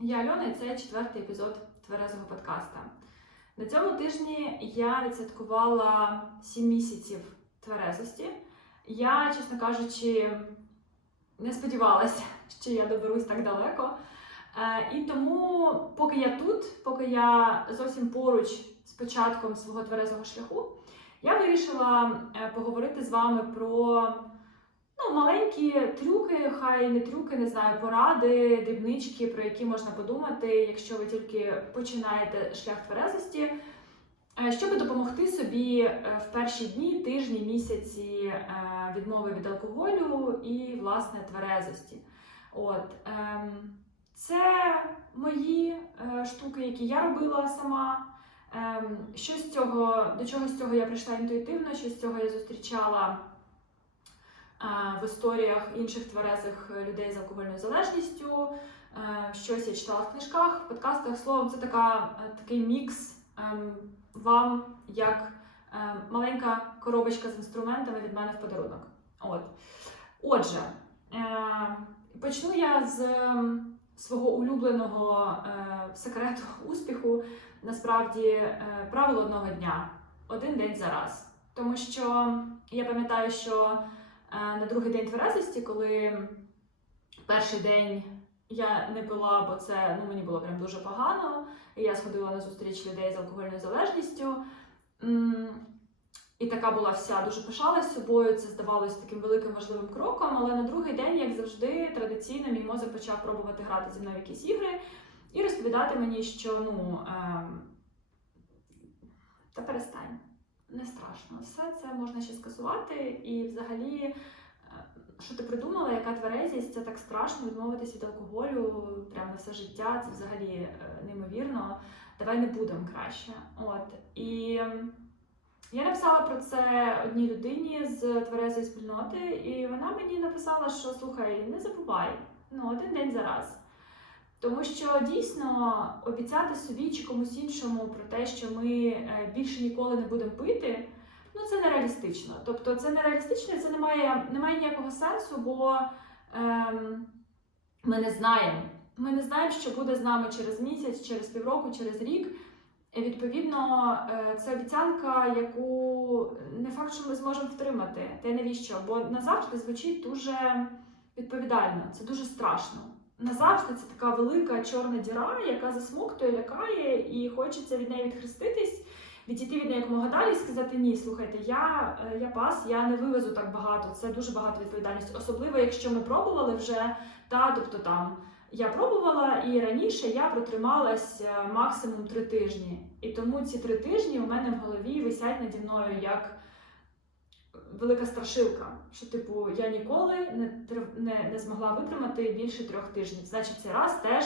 Я Альона, і це четвертий епізод тверезого подкаста. На цьому тижні я відсвяткувала 7 місяців тверезості. Я, чесно кажучи, не сподівалася, що я доберусь так далеко. Е, І тому, поки я тут, поки я зовсім поруч з початком свого тверезого шляху, я вирішила е, поговорити з вами про ну, маленькі трюки, хай не трюки, не знаю, поради, дрібнички, про які можна подумати, якщо ви тільки починаєте шлях тверезості, е, щоб допомогти собі е, в перші дні, тижні, місяці е, відмови від алкоголю і власне тверезості. От ем, це мої штуки, які я робила сама. Ем, що з цього, до чого з цього я прийшла інтуїтивно, що з цього я зустрічала в історіях інших тверезих людей з алкогольною залежністю. Е, щось я читала в книжках, в подкастах. Словом, це така, е, такий мікс ем, вам як е, маленька коробочка з інструментами від мене в подарунок. От. Отже, почну я з ем, свого улюбленого секрету успіху насправді правило одного дня один день за раз. Тому що я пам'ятаю, що на другий день тверезості, коли перший день я не пила, бо це ну, мені було прям дуже погано, і я сходила на зустріч людей з алкогольною залежністю. І така була вся дуже пишалась собою. Це здавалося таким великим важливим кроком. Але на другий день, як завжди, традиційно мій мозок почав пробувати грати зі мною якісь ігри і розповідати мені, що ну ем, та перестань, не страшно. Все це можна ще скасувати. І взагалі, е, що ти придумала, яка тверезість, це так страшно відмовитись від алкоголю прямо на все життя. Це взагалі е, неймовірно. Давай не будемо краще. От і. я написала про це одній людині з тверезої спільноти, і вона мені написала, що слухай, не забувай, ну один день за раз. Тому що дійсно обіцяти собі чи комусь іншому про те, що ми е, більше ніколи не будемо пити, ну це нереалістично. Тобто це нереалістично, це не має, не має ніякого сенсу, бо ем, ми не знаємо. Ми не знаємо, що буде з нами через місяць, через півроку, через рік. І, Відповідно, е, це обіцянка, яку не факт, що ми зможемо втримати. Й навіщо? Бо назавжди звучить дуже відповідально, це дуже страшно. Назавжди це така велика чорна діра, яка засмоктує, лякає, і хочеться від неї відхреститись, відійти від неї якомога далі і сказати: ні, слухайте, я, е, я пас, я не вивезу так багато. Це дуже багато відповідальності. Особливо, якщо ми пробували вже, та тобто там. Я пробувала і раніше я протрималась е, максимум три тижні. І тому ці три тижні у мене в голові висять наді мною як велика страшилка. Що, типу, я ніколи не, не, не змогла витримати більше трьох тижнів. Значить, цей раз теж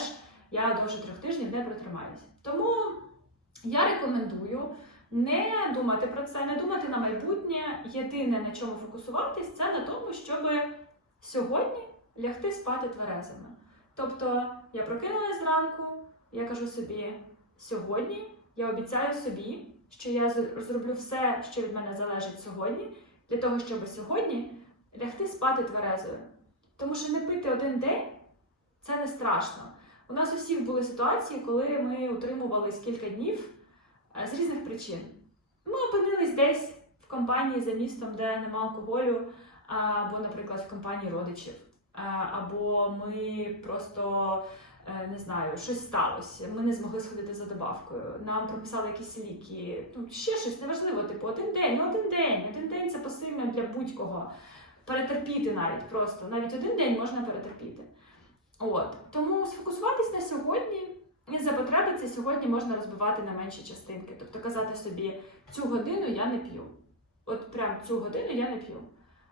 я довше трьох тижнів не протримаюсь. Тому я рекомендую не думати про це, не думати на майбутнє. Єдине на чому фокусуватись, це на тому, щоб сьогодні лягти спати тверезими. Тобто я прокинулась зранку, я кажу собі, сьогодні я обіцяю собі, що я зроблю все, що від мене залежить сьогодні, для того, щоб сьогодні лягти спати тверезою. Тому що не пити один день це не страшно. У нас усіх були ситуації, коли ми утримувались кілька днів е, з різних причин. Ми опинились десь в компанії за містом, де нема алкоголю, або, наприклад, в компанії родичів. Е, або ми просто не знаю, щось сталося. Ми не змогли сходити за добавкою. Нам прописали якісь ліки. Ну ще щось неважливо. Типу, один день, ну один день. Один день це посильно для будь-кого. Перетерпіти навіть просто. Навіть один день можна перетерпіти. От тому сфокусуватись на сьогодні. І за потреби це сьогодні можна розбивати на менші частинки. Тобто казати собі, цю годину я не п'ю. От прям цю годину я не п'ю.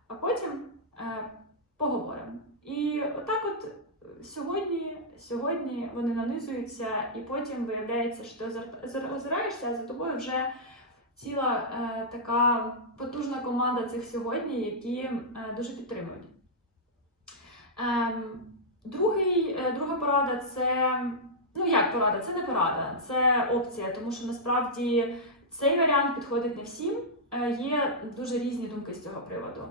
А потім е, поговоримо. І отак, от е, сьогодні, сьогодні вони нанизуються, і потім виявляється, що ти озир- озир- озираєшся, а за тобою вже ціла е, така потужна команда цих сьогодні, які е, дуже підтримують. Ем, другий, е, друга порада це. Ну, як порада? Це не порада, це опція, тому що насправді цей варіант підходить не всім. Е, Є дуже різні думки з цього приводу.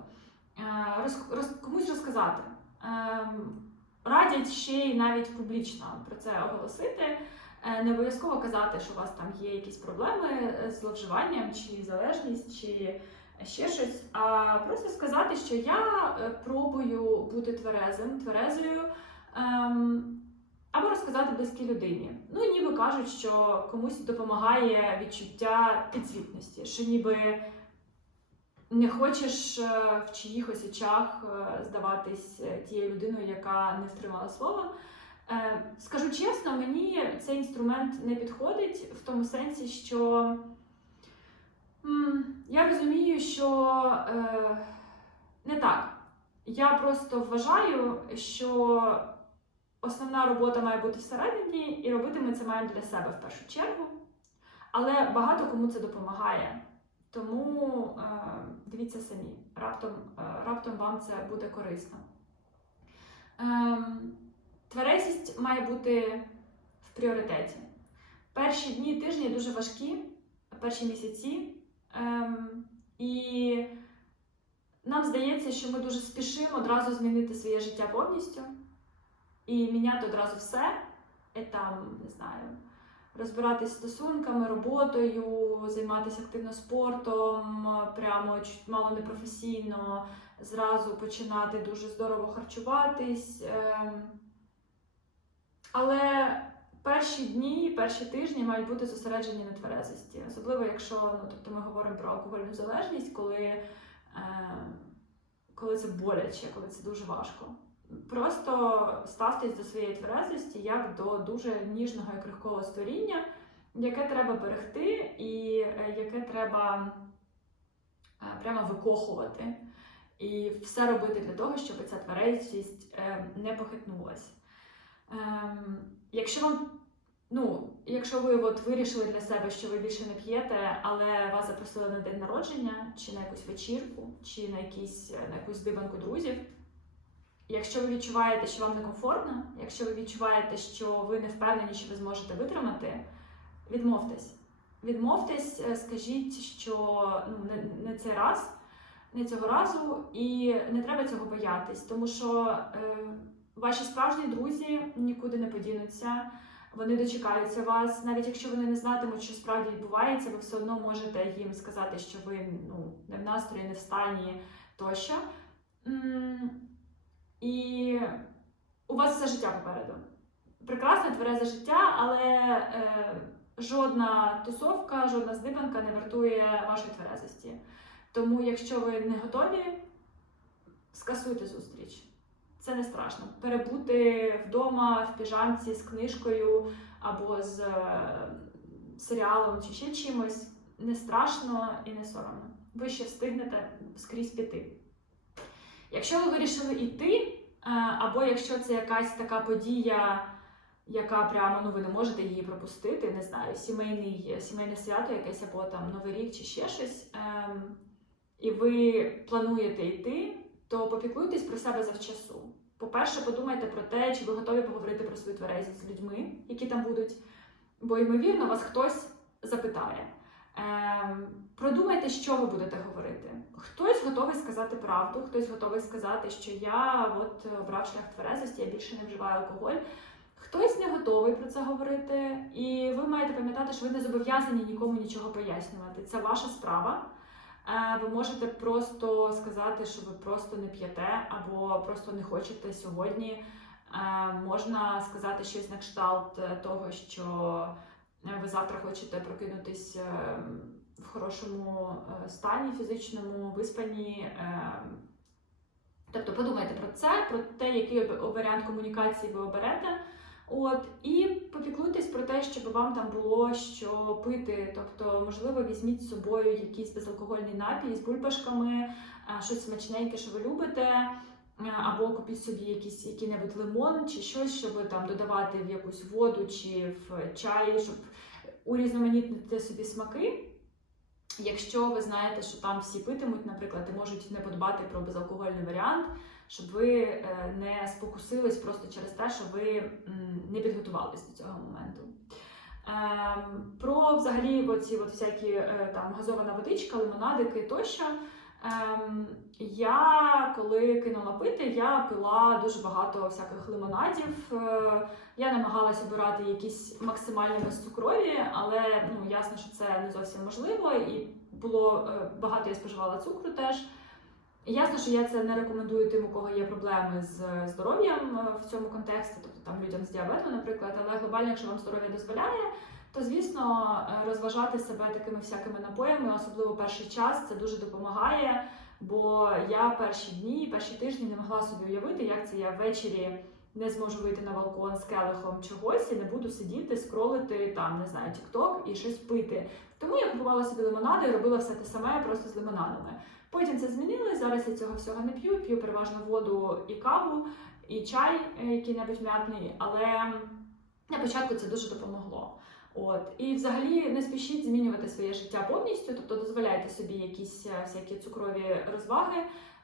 Е, роз, роз, комусь розказати. Ем, радять ще й навіть публічно про це оголосити. Е, Не обов'язково казати, що у вас там є якісь проблеми з зловживанням, чи залежність, чи ще щось. А просто сказати, що я е, пробую бути тверезим, тверезою. Ем, або розказати близькій людині. Ну, ніби кажуть, що комусь допомагає відчуття підзвітності, що ніби не хочеш е, в чиїхось очах е, здаватись е, тією людиною, яка не втримала слова. Скажу чесно, мені цей інструмент не підходить в тому сенсі, що я розумію, що не так. Я просто вважаю, що основна робота має бути всередині, і робити ми це маємо для себе в першу чергу. Але багато кому це допомагає. Тому е, дивіться самі, раптом, е, раптом вам це буде корисно. Ем, тверезість має бути в пріоритеті. Перші дні тижні дуже важкі, перші місяці. Ем, і нам здається, що ми дуже спішимо одразу змінити своє життя повністю і міняти одразу все. І там, не знаю, розбиратись стосунками, роботою, займатися активно спортом, прямо чуть мало непрофесійно, зразу починати дуже здорово харчуватись. Ем. Але перші дні, перші тижні мають бути зосереджені на тверезості. Особливо, якщо ну, тобто ми говоримо про алкогольну залежність, коли, е, коли це боляче, коли це дуже важко. Просто ставтесь до своєї тверезості як до дуже ніжного і крихкого створіння, яке треба берегти і е, яке треба е, прямо викохувати. І все робити для того, щоб ця тверезість е, не похитнулась. Ем, Якщо вам, ну, якщо ви от вирішили для себе, що ви більше не п'єте, але вас запросили на день народження, чи на якусь вечірку, чи на, якісь, на якусь диванку друзів. Якщо ви відчуваєте, що вам некомфортно, якщо ви відчуваєте, що ви не впевнені, що ви зможете витримати, відмовтесь. Відмовтесь, е, скажіть, що ну, не, не цей раз, не цього разу, і не треба цього боятись, тому що е, ваші справжні друзі нікуди не подінуться, вони дочекаються вас. Навіть якщо вони не знатимуть, що справді відбувається, ви все одно можете їм сказати, що ви ну, не в настрої, не в стані тощо. І у вас все життя попереду. Прекрасне тверезе життя, але е, жодна тусовка, жодна здибанка не вартує вашої тверезості. Тому, якщо ви не готові, скасуйте зустріч. Це не страшно. Перебути вдома в піжамці з книжкою або з е, серіалом чи ще чимось не страшно і не соромно. Ви ще встигнете скрізь піти. Якщо ви вирішили йти, е, або якщо це якась така подія, яка прямо ну ви не можете її пропустити, не знаю, сімейний, сімейне свято, якесь або там Новий рік чи ще щось, ем, і ви плануєте йти, то попіклуйтесь про себе завчасу. По-перше, подумайте про те, чи ви готові поговорити про свою тверезість з людьми, які там будуть, бо, ймовірно, вас хтось запитає. Ем, продумайте, що ви будете говорити. Хтось готовий сказати правду, хтось готовий сказати, що я от обрав шлях тверезості, я більше не вживаю алкоголь. Хтось не готовий про це говорити, і ви маєте пам'ятати, що ви не зобов'язані нікому нічого пояснювати. Це ваша справа. Е, Ви можете просто сказати, що ви просто не п'єте або просто не хочете сьогодні. Е, Можна сказати щось на кшталт е, того, що ви завтра хочете прокинутись е, в хорошому е, стані фізичному, виспані. е, Тобто подумайте про це, про те, який варіант комунікації ви оберете. От, і попіклуйтесь про те, щоб вам там було що пити. Тобто, можливо, візьміть з собою якийсь безалкогольний напій з бульбашками, щось смачненьке, що ви любите, або купіть собі якийсь який-небудь лимон чи щось, щоб там додавати в якусь воду чи в чай, щоб урізноманітнити собі смаки. Якщо ви знаєте, що там всі питимуть, наприклад, і можуть не подбати про безалкогольний варіант, щоб ви е, не спокусились просто через те, що ви не підготувались до цього моменту. Ем, Про взагалі оці от всякі е, там газована водичка, лимонадики тощо. Ем, я коли кинула пити, я пила дуже багато всяких лимонадів. Е, я намагалася обирати якісь максимально безцукрові, але ну ясно, що це не зовсім можливо, і було е, багато я споживала цукру теж. Ясно, що я це не рекомендую тим, у кого є проблеми з здоров'ям е, в цьому контексті, тобто там людям з діабетом, наприклад, але глобально, якщо вам здоров'я дозволяє, то звісно е, розважати себе такими всякими напоями, особливо перший час, це дуже допомагає. Бо я перші дні, перші тижні не могла собі уявити, як це я ввечері не зможу вийти на балкон з келихом чогось і не буду сидіти, скролити там, не знаю, тікток і щось пити. Тому я купувала собі лимонади і робила все те саме просто з лимонадами. Потім це змінили. Зараз я цього всього не п'ю. П'ю переважно воду і каву, і чай, е, який-небудь м'ятний, але на початку це дуже допомогло. От і взагалі не спішіть змінювати своє життя повністю, тобто дозволяйте собі якісь е, всякі цукрові розваги,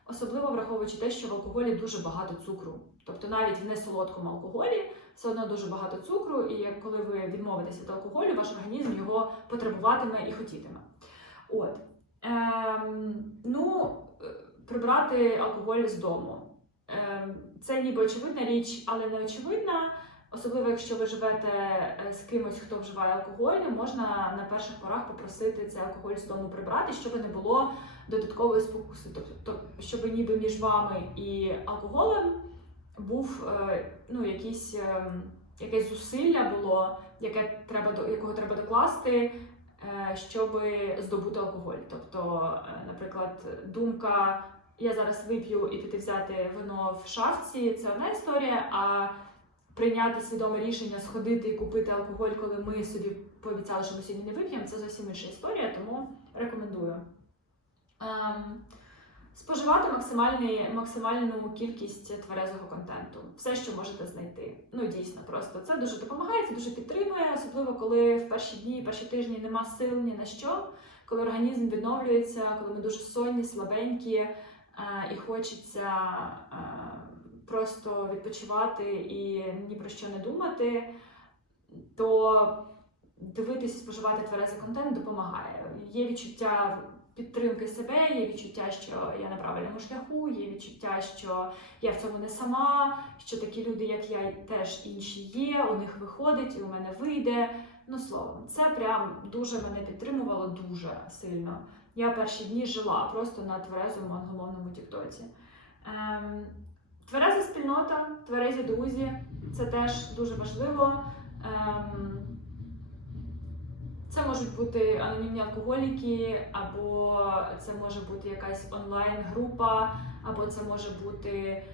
особливо враховуючи те, що в алкоголі дуже багато цукру. Тобто навіть в несолодкому алкоголі все одно дуже багато цукру, і коли ви відмовитесь від алкоголю, ваш організм його потребуватиме і хотітиме. От ем, ну е, прибрати алкоголь з дому. Ем, це ніби очевидна річ, але не очевидна. Особливо, якщо ви живете е, з кимось, хто вживає алкоголь, можна на перших порах попросити цей алкоголь з дому прибрати, щоб не було додаткової спокуси. Тобто, щоб ніби між вами і алкоголем був е, ну, якийсь, е, якесь зусилля було, яке треба якого треба докласти, щоб здобути алкоголь. Тобто, наприклад, думка. Я зараз вип'ю і піти взяти вино в шафці. Це одна історія. А прийняти свідоме рішення сходити і купити алкоголь, коли ми собі пообіцяли, що ми сьогодні не вип'ємо, це зовсім інша історія, тому рекомендую. Ем, споживати максимальну кількість тверезого контенту. Все, що можете знайти. Ну, дійсно, просто це дуже допомагає, це дуже підтримує, особливо коли в перші дні, перші тижні нема сил ні на що, коли організм відновлюється, коли ми дуже сонні, слабенькі е, і хочеться. Е, просто відпочивати і ні про що не думати, то дивитися, споживати тверезий контент допомагає. Є відчуття підтримки себе, є відчуття, що я на правильному шляху, є відчуття, що я в цьому не сама, що такі люди, як я, теж інші є, у них виходить і у мене вийде. Ну, словом, це прям дуже мене підтримувало дуже сильно. Я перші дні жила просто на тверезому англомовному тіктоці. Ем, Твереза спільнота, тверезі друзі це теж дуже важливо. Ем, це можуть бути анонімні алкоголіки, або це може бути якась онлайн-група, або це може бути е,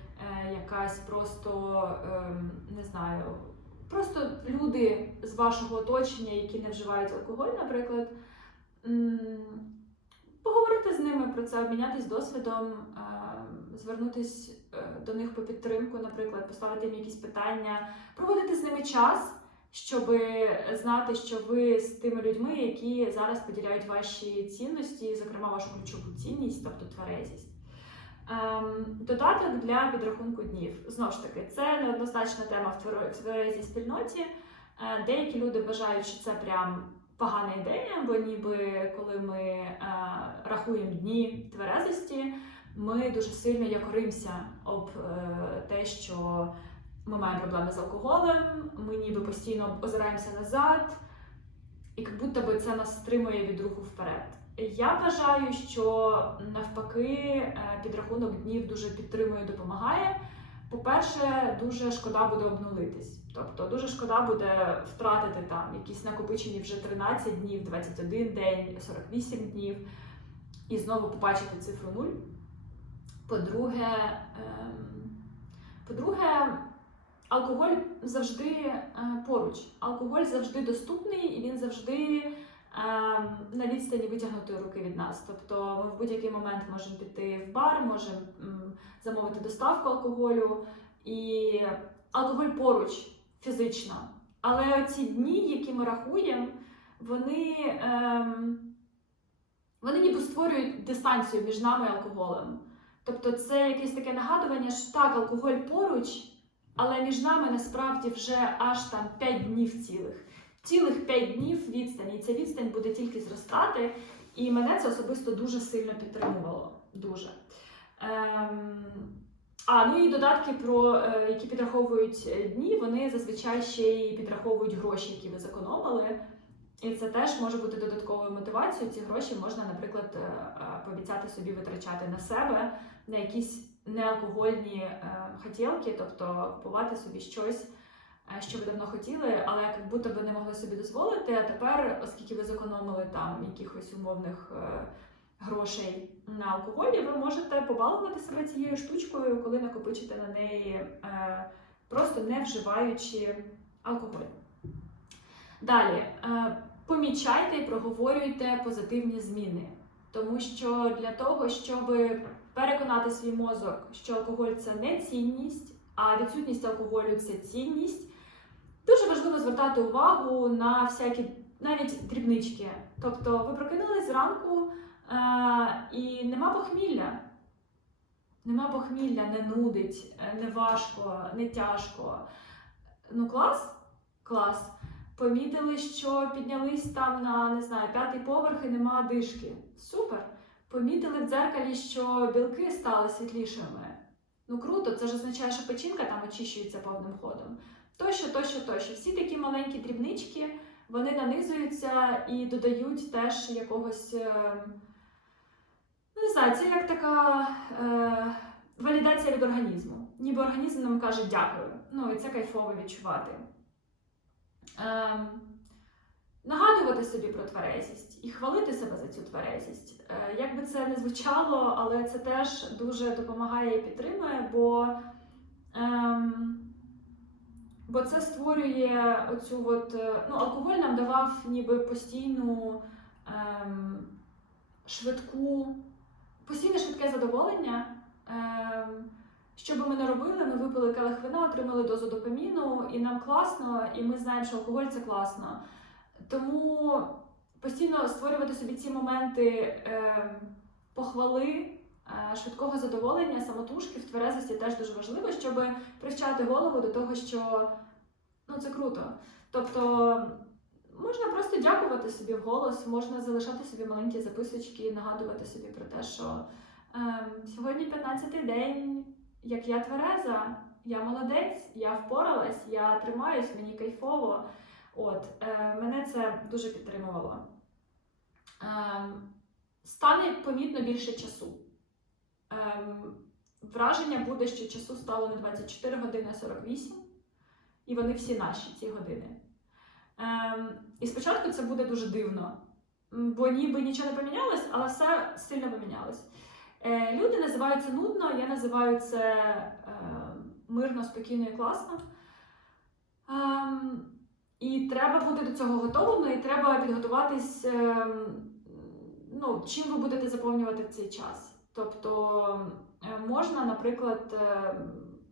якась просто ем, не знаю, просто люди з вашого оточення, які не вживають алкоголь, наприклад. Поговорити з ними про це, обмінятись досвідом, звернутись е, до них по підтримку, наприклад, поставити їм якісь питання, проводити з ними час, щоб знати, що ви з тими людьми, які зараз поділяють ваші цінності, зокрема вашу ключову цінність, тобто тверезість. Ем, Додаток для підрахунку днів. Знову ж таки, це неоднозначна тема в твер- тверезій спільноті. Е, Деякі люди вважають, що це прям погана ідея, бо ніби коли ми е, рахуємо дні тверезості, ми дуже сильно якоримося об е, те, що ми маємо проблеми з алкоголем, ми ніби постійно озираємося назад, і як будто би це нас стримує від руху вперед. Я вважаю, що навпаки е, підрахунок днів дуже підтримує допомагає. По-перше, дуже шкода буде обнулитись. Тобто дуже шкода буде втратити там якісь накопичені вже 13 днів, 21 день, 48 днів і знову побачити цифру 0. По-друге, ем, по-друге, алкоголь завжди е, поруч. Алкоголь завжди доступний і він завжди ем, на відстані витягнутої руки від нас. Тобто ми в будь-який момент можемо піти в бар, можемо замовити доставку алкоголю. І алкоголь поруч фізично. Але ці дні, які ми рахуємо, вони, ем, вони ніби створюють дистанцію між нами і алкоголем. Тобто це якесь таке нагадування, що так, алкоголь поруч, але між нами насправді вже аж там 5 днів цілих. Цілих 5 днів відстані. І ця відстань буде тільки зростати. І мене це особисто дуже сильно підтримувало. Дуже. Ем, а, ну і додатки, про е, які підраховують е, дні, вони зазвичай ще й підраховують гроші, які ви зекономили. І це теж може бути додатковою мотивацією. Ці гроші можна, наприклад, е, пообіцяти собі витрачати на себе, на якісь неалкогольні хотілки, тобто купувати собі щось, що ви давно хотіли, але як будто би не могли собі дозволити. А тепер, оскільки ви зекономили там якихось умовних грошей на алкоголі, ви можете побалувати себе цією штучкою, коли накопичите на неї, е, просто не вживаючи алкоголь. Далі, е, помічайте і проговорюйте позитивні зміни, тому що для того, щоб переконати свій мозок, що алкоголь це не цінність, а відсутність алкоголю це цінність. Дуже важливо звертати увагу на всякі навіть дрібнички. Тобто ви прокинулись зранку і нема похмілля. Нема похмілля, не нудить, не важко, не тяжко. Ну, клас, клас. Помітили, що піднялись там на не знаю, п'ятий поверх і нема дишки. Супер. Помітили в дзеркалі, що білки стали світлішими. Ну круто, це ж означає, що печінка там очищується повним ходом. Тощо, тощо, тощо. Всі такі маленькі дрібнички, вони нанизуються і додають теж якогось. Е, це як така е, валідація від організму. Ніби організм нам каже дякую. Ну і це кайфово відчувати. Ем, нагадувати собі про тверезість і хвалити себе за цю тверезість. Е, як би це не звучало, але це теж дуже допомагає і підтримує, бо, ем, бо це створює оцю от, е, ну, алкоголь нам давав ніби постійну ем, швидку, постійне швидке задоволення. Ем, що би ми не робили, ми випили келих вина, отримали дозу допаміну, і нам класно, і ми знаємо, що алкоголь це класно. Тому постійно створювати собі ці моменти е, похвали, е, швидкого задоволення, самотужки в тверезості теж дуже важливо, щоб привчати голову до того, що ну, це круто. Тобто можна просто дякувати собі вголос, можна залишати собі маленькі записочки, нагадувати собі про те, що е, сьогодні 15-й день, як я твереза, я молодець, я впоралась, я тримаюсь, мені кайфово. От, е, мене це дуже підтримувало. Е, стане помітно більше часу. Е, враження буде, що часу стало не 24 години, а 48, і вони всі наші, ці години. Е, і спочатку це буде дуже дивно, бо ніби нічого не помінялось, але все сильно помінялось. Е, люди називають це нудно, я називаю це е, мирно, спокійно і класно. Ем, і треба бути до цього готовими, і треба підготуватись, ем, ну, чим ви будете заповнювати цей час. Тобто можна, наприклад,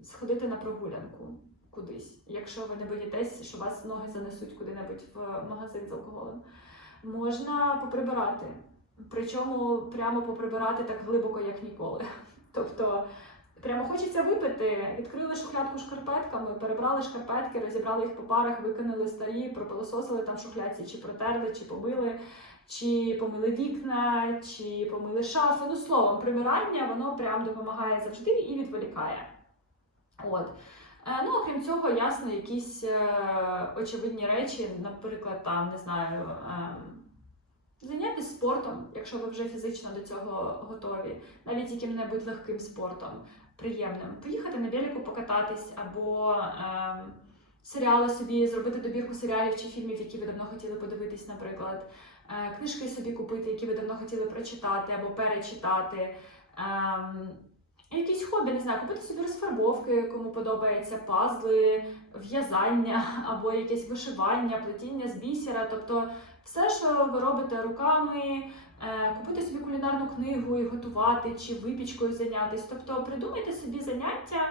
сходити на прогулянку кудись, якщо ви не боїтесь, що вас ноги занесуть куди-небудь в магазин з алкоголем. Можна поприбирати. Причому прямо поприбирати так глибоко, як ніколи. Тобто прямо хочеться випити, відкрили шухлядку шкарпетками, перебрали шкарпетки, розібрали їх по парах, викинули старі, пропилососили там в шухлядці, чи протерли, чи побили, чи помили вікна, чи помили шафи. Ну, словом, прибирання воно прям допомагає завжди і відволікає. От. Е, Ну, окрім цього, ясно, якісь е, очевидні речі, наприклад, там, не знаю. Е, Зайнятися спортом, якщо ви вже фізично до цього готові, навіть яким-небудь легким спортом, приємним. Поїхати на велику покататись, або е, серіали собі, зробити добірку серіалів чи фільмів, які ви давно хотіли подивитись, наприклад, е, книжки собі купити, які ви давно хотіли прочитати або перечитати. Якісь хобі, не знаю, купити собі розфарбовки, кому подобається, пазли, в'язання або якесь вишивання, плетіння з бісера. Тобто все, що ви робите руками, е, купити собі кулінарну книгу і готувати, чи випічкою зайнятися. Тобто придумайте собі заняття,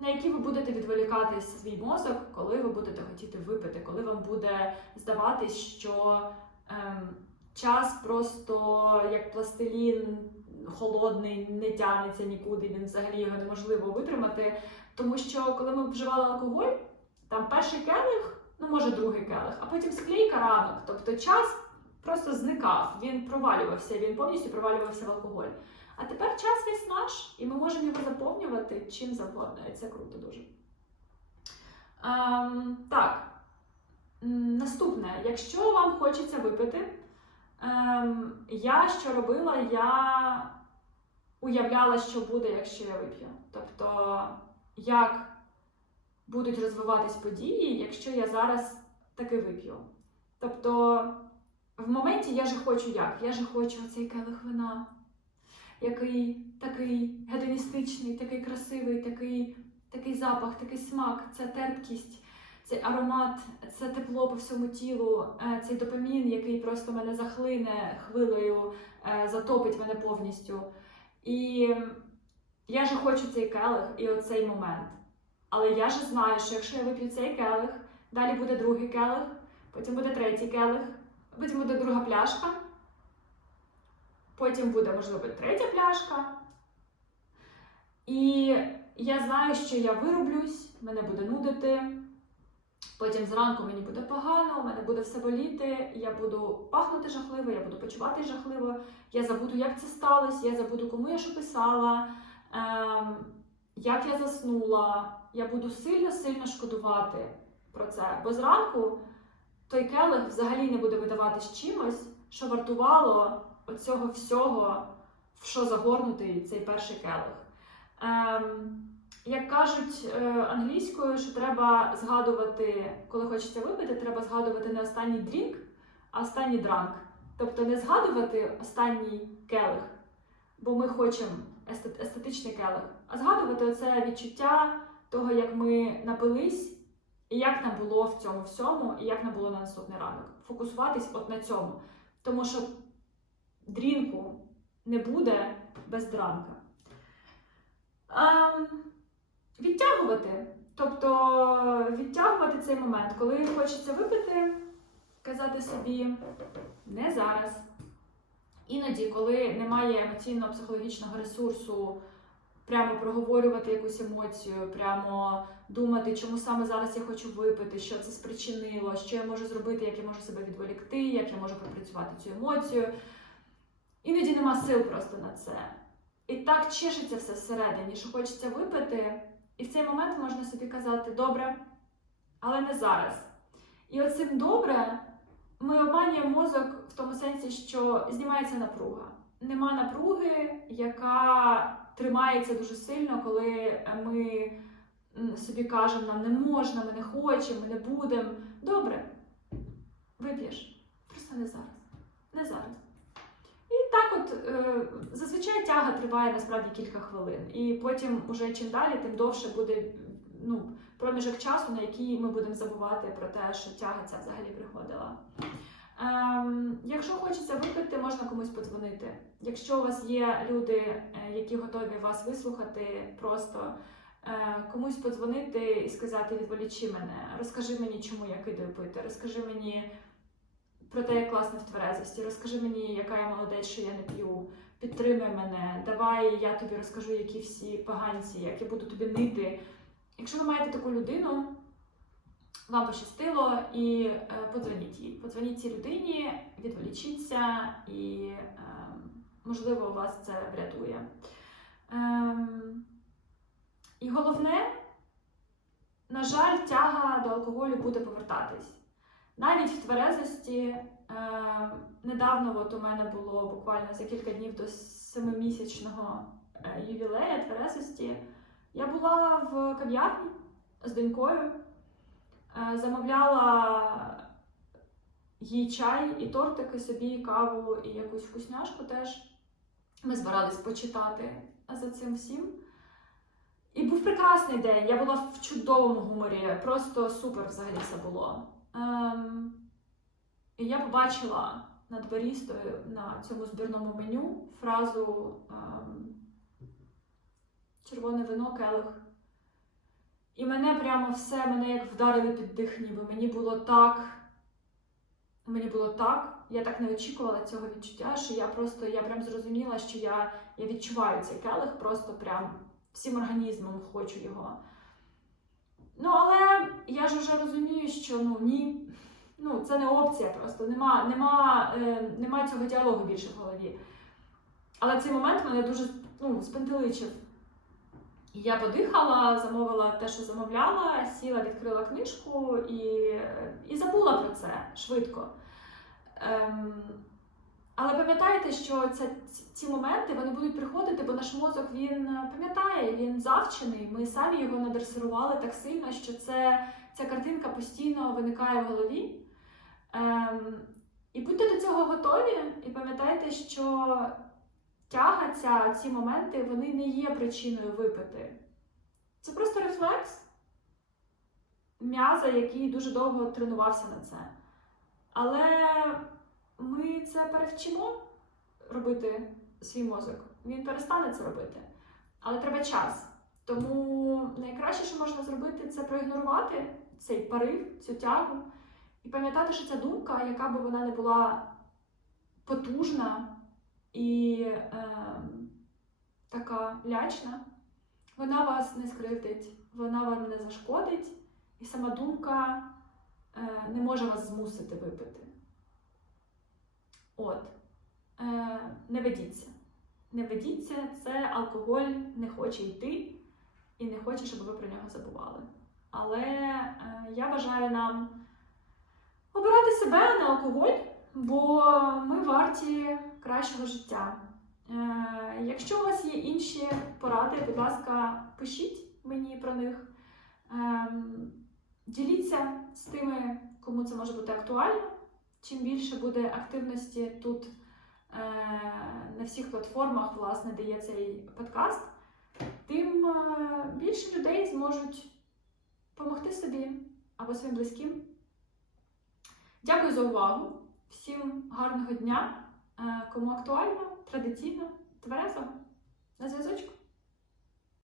на які ви будете відволікати свій мозок, коли ви будете хотіти випити, коли вам буде здаватись, що ем, час просто як пластилін холодний, не тягнеться нікуди, він взагалі його неможливо витримати. Тому що коли ми вживали алкоголь, там перший келих, ну може другий келих, а потім склейка ранок. Тобто час просто зникав, він провалювався, він повністю провалювався в алкоголь. А тепер час весь наш, і ми можемо його заповнювати чим завгодно, і це круто дуже. Ем, так, наступне, якщо вам хочеться випити, ем, я що робила, я уявляла, що буде, якщо я вип'ю. Тобто, як будуть розвиватись події, якщо я зараз таки вип'ю. Тобто, в моменті я же хочу як? Я же хочу оцей келих вина, який такий гедоністичний, такий красивий, такий, такий запах, такий смак, ця терпкість, цей аромат, це тепло по всьому тілу, е, цей допамін, який просто мене захлине хвилею, е, затопить мене повністю. І я же хочу цей келих і оцей момент. Але я же знаю, що якщо я вип'ю цей келих, далі буде другий келих, потім буде третій келих, потім буде друга пляшка, потім буде, можливо, третя пляшка. І я знаю, що я вироблюсь, мене буде нудити. Потім зранку мені буде погано, у мене буде все боліти, я буду пахнути жахливо, я буду почувати жахливо, я забуду, як це сталося, я забуду, кому я що писала, ем, як я заснула. Я буду сильно-сильно шкодувати про це. Бо зранку той келих взагалі не буде видаватись чимось, що вартувало оцього всього, в що загорнутий цей перший келих. Ем, як кажуть е, англійською, що треба згадувати, коли хочеться випити, треба згадувати не останній дрінк, а останній дранк. Тобто не згадувати останній келих, бо ми хочемо естет- естетичний келих, а згадувати оце відчуття того, як ми напились, і як нам було в цьому всьому, і як нам було на наступний ранок. Фокусуватись от на цьому. Тому що дрінку не буде без дранка. Ем, відтягувати. Тобто відтягувати цей момент, коли хочеться випити, казати собі не зараз. Іноді, коли немає емоційно-психологічного ресурсу, прямо проговорювати якусь емоцію, прямо думати, чому саме зараз я хочу випити, що це спричинило, що я можу зробити, як я можу себе відволікти, як я можу пропрацювати цю емоцію. Іноді нема сил просто на це. І так чешеться все всередині, що хочеться випити, і в цей момент можна собі казати добре, але не зараз. І оцим добре ми обманюємо мозок в тому сенсі, що знімається напруга. Нема напруги, яка тримається дуже сильно, коли ми собі кажемо, нам не можна, ми не хочемо, ми не будемо. Добре, вип'єш. Просто не зараз. Не зараз. От е, зазвичай тяга триває насправді кілька хвилин. І потім, уже чим далі, тим довше буде ну, проміжок часу, на який ми будемо забувати про те, що тяга ця взагалі приходила. Ем, якщо хочеться випити, можна комусь подзвонити. Якщо у вас є люди, е, які готові вас вислухати, просто е, комусь подзвонити і сказати: відволічи мене, розкажи мені, чому я кидаю пити, розкажи мені про те, як класно в тверезості, розкажи мені, яка я молодець, що я не п'ю, підтримай мене, давай я тобі розкажу, які всі поганці, як я буду тобі нити. Якщо ви маєте таку людину, вам пощастило і е, подзвоніть їй. Подзвоніть цій людині, відволічіться, і е, можливо вас це врятує. Ем, і головне, на жаль, тяга до алкоголю буде повертатись. Навіть в тверезості е, недавно от у мене було буквально за кілька днів до семимісячного е, ювілея тверезості. Я була в кав'ярні з донькою, е, замовляла їй чай і тортики собі, і каву, і якусь вкусняшку теж. Ми збирались почитати за цим всім. І був прекрасний день. Я була в чудовому гуморі, просто супер взагалі все було. Ем, і я побачила над барістою на цьому збірному меню фразу ем, червоне вино, келих. І мене прямо все, мене як вдарили під дих, ніби мені було так. Мені було так, я так не очікувала цього відчуття, що я просто я прям зрозуміла, що я, я відчуваю цей келих, просто прям всім організмом хочу його. Ну, але я ж вже розумію, що ну ні, ну, це не опція просто. Нема, нема, е, нема цього діалогу більше в голові. Але цей момент мене дуже ну, спантеличив. І Я подихала, замовила те, що замовляла, сіла, відкрила книжку і, і забула про це швидко. Ем, але пам'ятайте, що це, ці моменти вони будуть приходити, бо наш мозок він е, пам'ятає, він завчений. Ми самі його надресирували так сильно, що це, ця картинка постійно виникає в голові. Ем, і будьте до цього готові, і пам'ятайте, що тяга, ця, ці моменти вони не є причиною випити. Це просто рефлекс м'яза, який дуже довго тренувався на це. Але ми це перевчимо робити свій мозок. Він перестане це робити. Але треба час. Тому найкраще, що можна зробити, це проігнорувати цей порив, цю тягу, і пам'ятати, що ця думка, яка би вона не була потужна і е, така лячна, вона вас не скривдить, вона вам не зашкодить, і сама думка е, не може вас змусити випити. От, е, не ведіться. Не ведіться, це алкоголь не хоче йти і не хоче, щоб ви про нього забували. Але е, я бажаю нам обирати себе, а не алкоголь, бо ми варті кращого життя. Е, якщо у вас є інші поради, будь ласка, пишіть мені про них. Е, діліться з тими, кому це може бути актуально. Чим більше буде активності тут е, на всіх платформах, власне, де є цей подкаст, тим е, більше людей зможуть допомогти собі або своїм близьким. Дякую за увагу. Всім гарного дня. Е, кому актуально, традиційно, тверезо. На зв'язочку.